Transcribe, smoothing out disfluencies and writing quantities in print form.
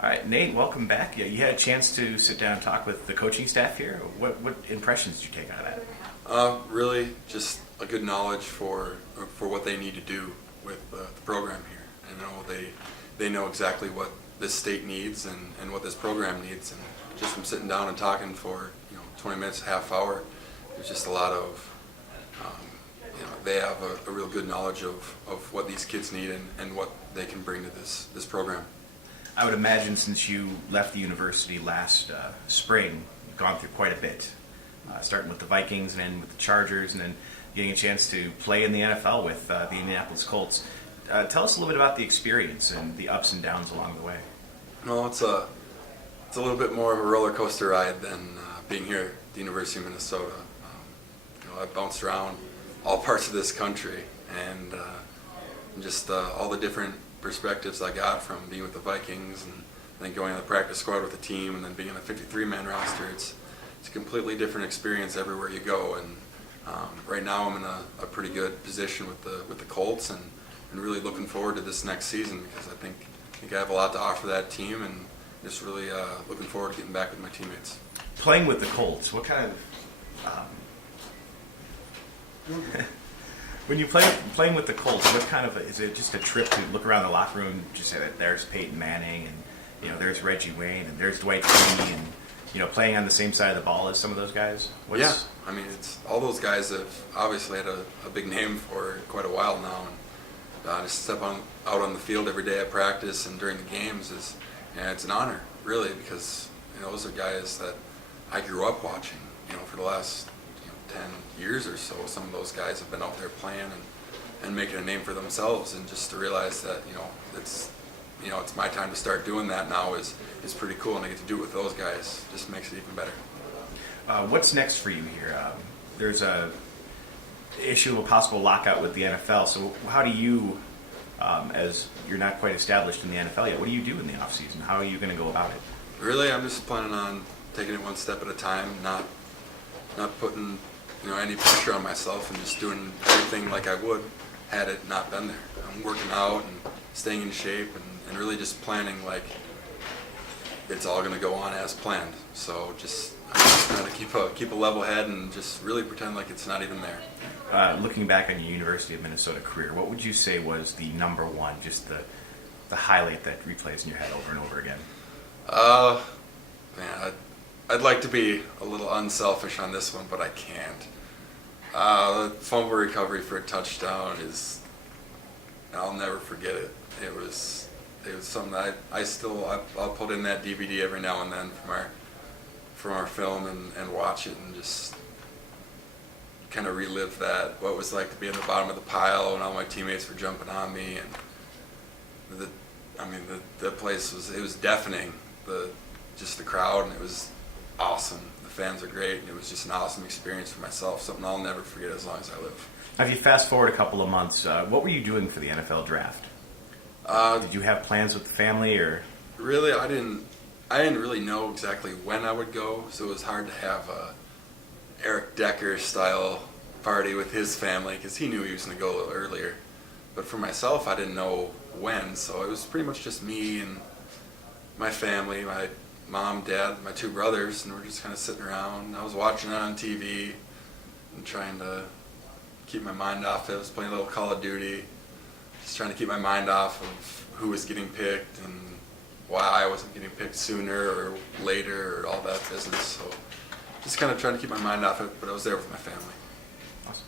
All right, Nate, welcome back. Yeah, you had a chance to sit down and talk with the coaching staff here. What impressions did you take out of that? Really, just a good knowledge for what they need to do with the program here. I know they know exactly what this state needs and what this program needs. And just from sitting down and talking for 20 minutes, half hour, there's just a lot of they have a real good knowledge of what these kids need and what they can bring to this program. I would imagine since you left the university last spring, you've gone through quite a bit, starting with the Vikings and then with the Chargers and then getting a chance to play in the NFL with the Indianapolis Colts. Tell us a little bit about the experience and the ups and downs along the way. Well, it's a little bit more of a roller coaster ride than being here at the University of Minnesota. I've bounced around all parts of this country and just all the different perspectives I got from being with the Vikings and then going on the practice squad with the team and then being on a 53-man roster. It's a completely different experience everywhere you go. And right now I'm in a pretty good position with the Colts and really looking forward to this next season because I think I have a lot to offer that team and just really looking forward to getting back with my teammates. Playing with the Colts, what kind of when you playing with the Colts, what kind of is it? Just a trip to look around the locker room, just say that there's Peyton Manning and there's Reggie Wayne and there's Dwight Freeney and playing on the same side of the ball as some of those guys? Yeah, I mean it's all those guys have obviously had a big name for quite a while now, and to step out on the field every day at practice and during the games it's an honor really because those are guys that I grew up watching for the last 10 years or so. Some of those guys have been out there playing and making a name for themselves, and just to realize that it's my time to start doing that now is pretty cool, and I get to do it with those guys just makes it even better. What's next for you here? There's a issue of a possible lockout with the NFL, so how do you, as you're not quite established in the NFL yet, what do you do in the offseason? How are you going to go about it? Really, I'm just planning on taking it one step at a time, not putting any pressure on myself and just doing everything like I would had it not been there. I'm working out and staying in shape and really just planning like it's all going to go on as planned. So I'm just trying to keep a level head and just really pretend like it's not even there. Looking back on your University of Minnesota career, what would you say was the number one, just the highlight that replays in your head over and over again? Man, I'd like to be a little unselfish on this one, but I can't. The fumble recovery for a touchdown I'll never forget it. It was something that I'll put in that DVD every now and then from our film and watch it and just kind of relive that, what it was like to be in the bottom of the pile and all my teammates were jumping on me, and the place was deafening, the crowd, and it was awesome. The fans are great, and it was just an awesome experience for myself, something I'll never forget as long as I live. Now, if you fast forward a couple of months, what were you doing for the NFL draft? Did you have plans with the family, or? Really, I didn't really know exactly when I would go, so it was hard to have a Eric Decker style party with his family because he knew he was going to go a little earlier. But for myself, I didn't know when, so it was pretty much just me and my family, my mom, dad, my two brothers, and we're just kind of sitting around. I was watching it on TV and trying to keep my mind off it. I was playing a little Call of Duty, just trying to keep my mind off of who was getting picked and why I wasn't getting picked sooner or later or all that business. So just kind of trying to keep my mind off it, but I was there with my family. Awesome.